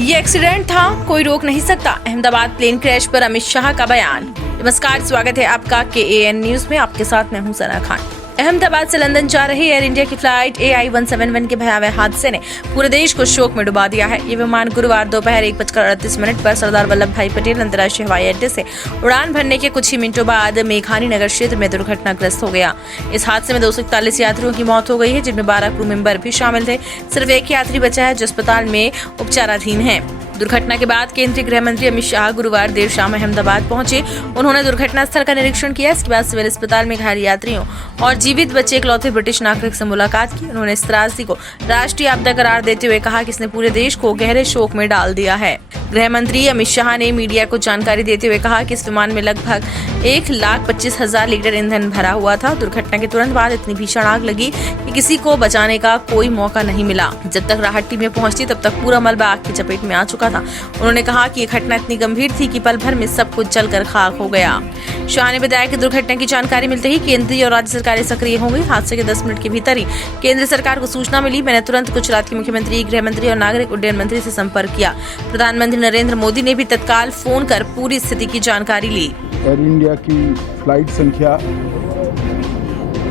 ये एक्सीडेंट था, कोई रोक नहीं सकता। अहमदाबाद प्लेन क्रैश पर अमित शाह का बयान। नमस्कार, स्वागत है आपका KAN न्यूज में। आपके साथ मैं हूं सना खान। अहमदाबाद से लंदन जा रही एयर इंडिया की फ्लाइट AI 171 के भयावह हादसे ने पूरे देश को शोक में डुबा दिया है। ये विमान गुरुवार दोपहर 1:38 पर सरदार वल्लभ भाई पटेल अंतर्राष्ट्रीय हवाई अड्डे से उड़ान भरने के कुछ ही मिनटों बाद मेघानी नगर क्षेत्र में दुर्घटनाग्रस्त हो गया। इस हादसे में 241 यात्रियों की मौत हो गई है, जिनमें 12 क्रू मेंबर भी शामिल थे। सिर्फ एक यात्री बचा है जो अस्पताल में उपचाराधीन है। दुर्घटना के बाद केंद्रीय गृह मंत्री अमित शाह गुरुवार देर शाम अहमदाबाद पहुंचे। उन्होंने दुर्घटना स्थल का निरीक्षण किया। इसके बाद सिविल अस्पताल में घायल यात्रियों और जीवित बचे इकलौते ब्रिटिश नागरिक से मुलाकात की। उन्होंने इस त्रासदी को राष्ट्रीय आपदा करार देते हुए कहा कि इसने पूरे देश को गहरे शोक में डाल दिया है। गृह मंत्री अमित शाह ने मीडिया को जानकारी देते हुए कहा कि इस विमान में लगभग 1,25,000 लीटर ईंधन भरा हुआ था। दुर्घटना के तुरंत बाद इतनी भीषण आग लगी कि किसी को बचाने का कोई मौका नहीं मिला। जब तक राहत टीमें पहुंचती तब तक पूरा मलबा आग की चपेट में आ चुका था। उन्होंने कहा कि ये घटना इतनी गंभीर थी कि पल भर में सब कुछ जलकर खाक हो गया। शाह ने बताया कि दुर्घटना की जानकारी मिलते ही केंद्रीय और राज्य सरकारें सक्रिय हो गई। हादसे के 10 मिनट के भीतर ही केंद्र सरकार को सूचना मिली। मैंने तुरंत गुजरात के मुख्यमंत्री, गृह मंत्री और नागरिक उड्डयन मंत्री से संपर्क किया। प्रधानमंत्री नरेंद्र मोदी ने भी तत्काल फोन कर पूरी स्थिति की जानकारी ली। एयर इंडिया की फ्लाइट संख्या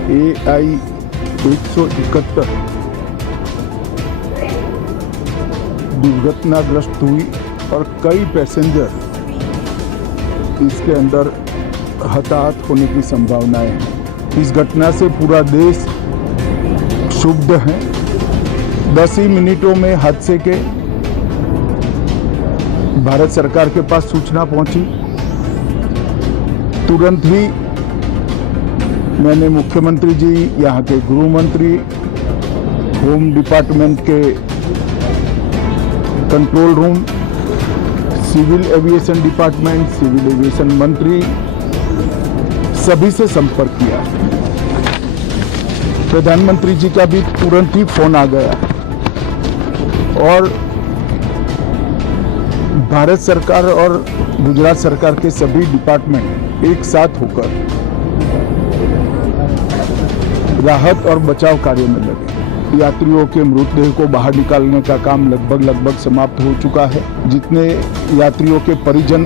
AI 171 दुर्घटनाग्रस्त हुई और कई पैसेंजर इसके अंदर हताहत होने की संभावनाएं हैं। इस घटना से पूरा देश क्षुब्ध है। 10 ही मिनटों में हादसे के भारत सरकार के पास सूचना पहुंची। तुरंत ही मैंने मुख्यमंत्री जी, यहाँ के गृह मंत्री, होम डिपार्टमेंट के control room, civil aviation department, civil aviation मंत्री, सभी से संपर्क किया। प्रधानमंत्री जी का भी तुरंत ही फोन आ गया और भारत सरकार और गुजरात सरकार के सभी डिपार्टमेंट एक साथ होकर राहत और बचाव कार्य में लगे। यात्रियों के मृतदेह को बाहर निकालने का काम लगभग समाप्त हो चुका है। जितने यात्रियों के परिजन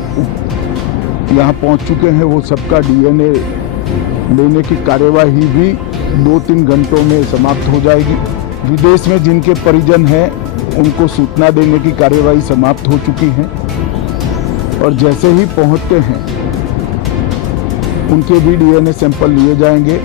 यहाँ पहुँच चुके हैं वो सबका DNA लेने की कार्यवाही भी 2-3 घंटों में समाप्त हो जाएगी। विदेश में जिनके परिजन हैं उनको सूचना देने की कार्यवाही समाप्त हो चुकी है और जैसे ही पहुंचते हैं उनके भी DNA सैंपल लिए जाएंगे।